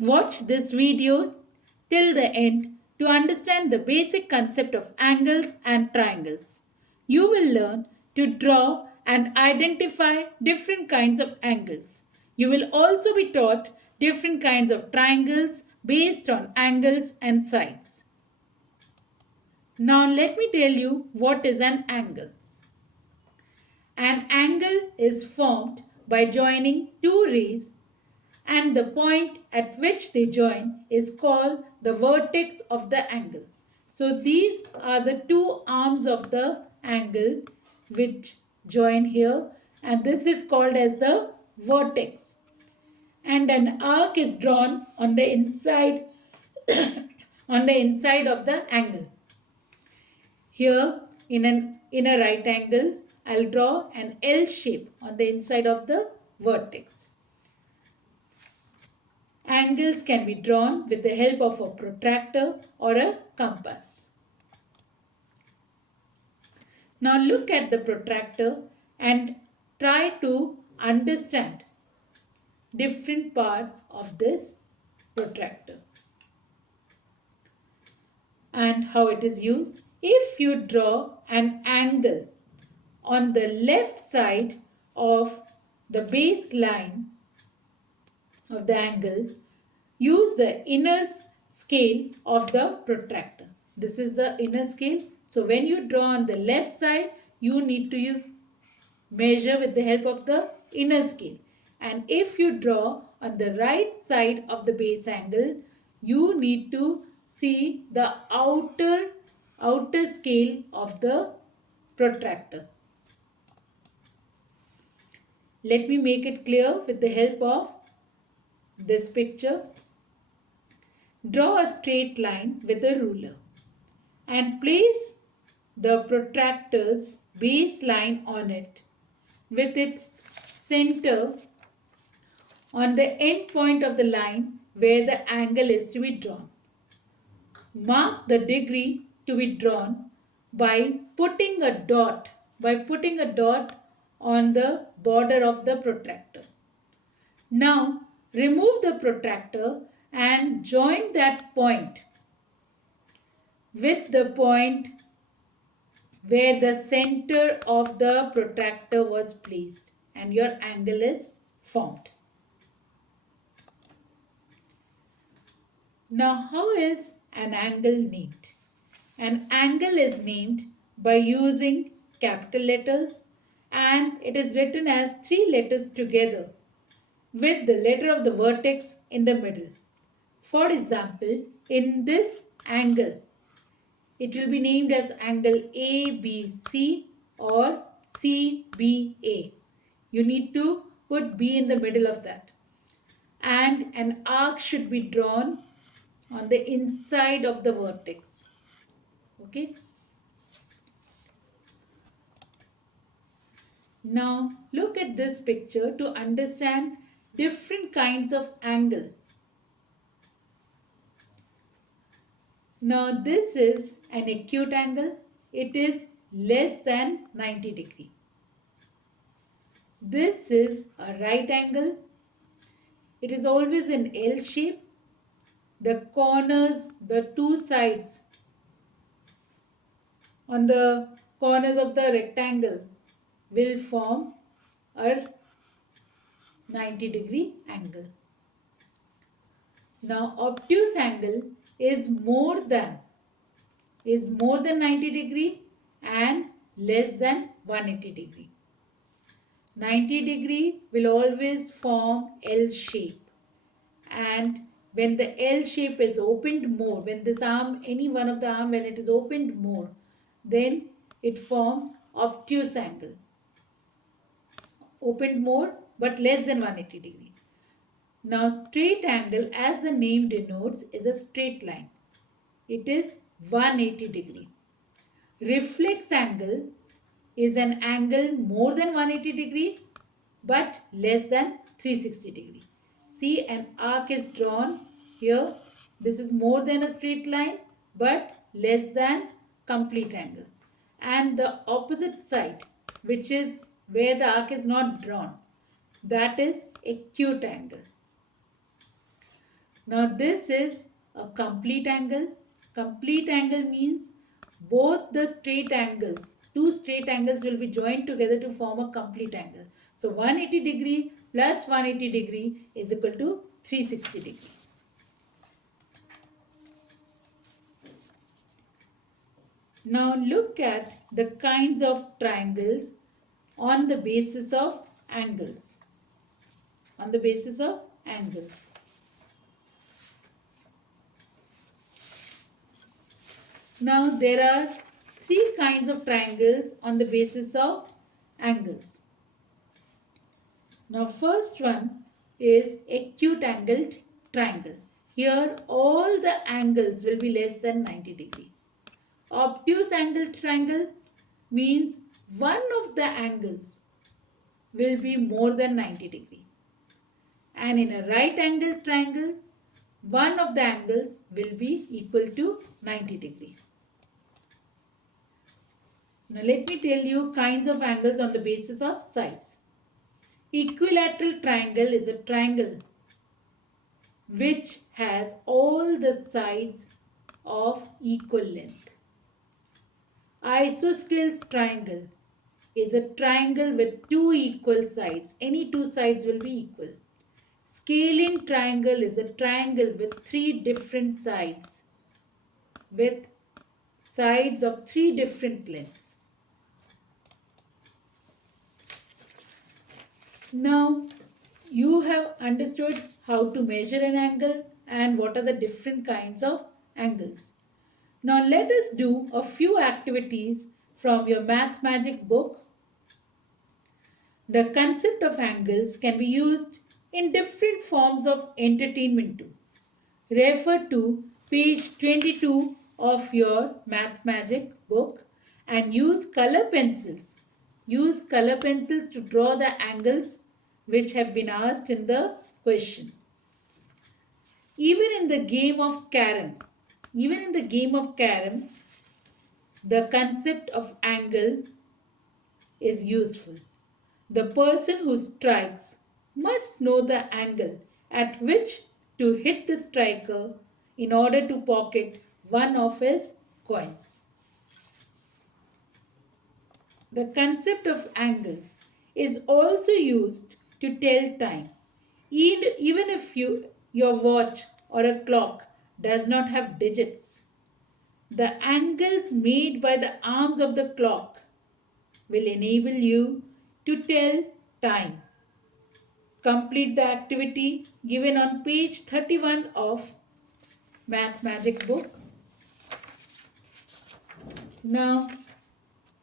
Watch this video till the end to understand the basic concept of angles and triangles. You will learn to draw and identify different kinds of angles. You will also be taught different kinds of triangles based on angles and sides. Now let me tell you what is an angle. An angle is formed by joining two rays, and the point at which they join is called the vertex of the angle. So these are the two arms of the angle which join here, and this is called as the vertex. And an arc is drawn on the inside on the inside of the angle. Here in a right angle, I'll draw an L shape on the inside of the vertex. Angles can be drawn with the help of a protractor or a compass. Now look at the protractor and try to understand different parts of this protractor and how it is used. If you draw an angle on the left side of the baseline of the angle, use the inner scale of the protractor. This is the inner scale. So when you draw on the left side, you need to measure with the help of the inner scale. And if you draw on the right side of the base angle, you need to see the outer scale of the protractor. Let me make it clear with the help of this picture. Draw a straight line with a ruler and place the protractor's baseline on it with its center on the end point of the line where the angle is to be drawn. Mark the degree to be drawn by putting a dot on the border of the protractor. Now remove the protractor and join that point with the point where the center of the protractor was placed and your angle is formed. Now how is an angle named? An angle is named by using capital letters, and it is written as three letters together with the letter of the vertex in the middle. For example, in this angle, it will be named as angle ABC or CBA. You need to put B in the middle of that. And an arc should be drawn on the inside of the vertex. Okay. Now look at this picture to understand different kinds of angle. Now this is an acute angle. It is less than 90 degree. This is a right angle. It is always in L shape. The corners, the two sides on the corners of the rectangle will form a 90-degree angle. Now obtuse angle is more than 90 degree and less than 180 degree. 90 degree will always form L shape, and when the L shape is opened more, when this arm, any one of the arm, when it is opened more, then it forms obtuse angle. Opened more but less than 180 degree. Now straight angle, as the name denotes, is a straight line. It is 180 degree. Reflex angle is an angle more than 180 degree but less than 360 degree. See, an arc is drawn here. This is more than a straight line but less than complete angle. And the opposite side, which is where the arc is not drawn, that is acute angle. Now this is a complete angle. Complete angle means both the straight angles, two straight angles will be joined together to form a complete angle. So 180 degree plus 180 degree is equal to 360 degree. Now look at the kinds of triangles on the basis of angles. On the basis of angles. Now there are three kinds of triangles on the basis of angles. Now first one is acute angled triangle. Here all the angles will be less than 90 degree. Obtuse angled triangle means one of the angles will be more than 90 degree. And in a right angled triangle, one of the angles will be equal to 90 degree. Now let me tell you kinds of angles on the basis of sides. Equilateral triangle is a triangle which has all the sides of equal length. Isosceles triangle is a triangle with two equal sides. Any two sides will be equal. Scalene triangle is a triangle with three different sides with sides of three different lengths. Now you have understood how to measure an angle and what are the different kinds of angles. Now let us do a few activities from your Math Magic book. The concept of angles can be used in different forms of entertainment too. Refer to page 22 of your Math Magic book and use color pencils. Use color pencils to draw the angles which have been asked in the question. Even in the game of carom, the concept of angle is useful. The person who strikes must know the angle at which to hit the striker in order to pocket one of his coins. The concept of angles is also used to tell time. Even if your watch or a clock does not have digits, the angles made by the arms of the clock will enable you to tell time. Complete the activity given on page 31 of Math Magic book. Now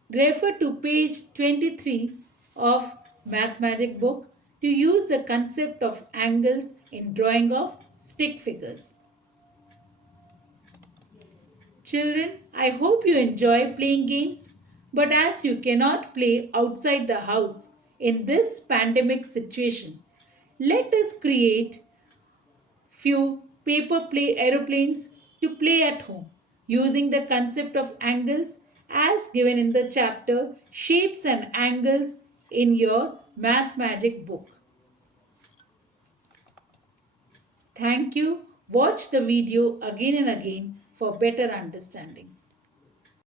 refer to page 23 of Math Magic book to use the concept of angles in drawing of stick figures. Children, I hope you enjoy playing games, but as you cannot play outside the house in this pandemic situation, let us create few paper play aeroplanes to play at home using the concept of angles as given in the chapter Shapes and Angles in your Math Magic book. Thank you. Watch the video again and again for better understanding.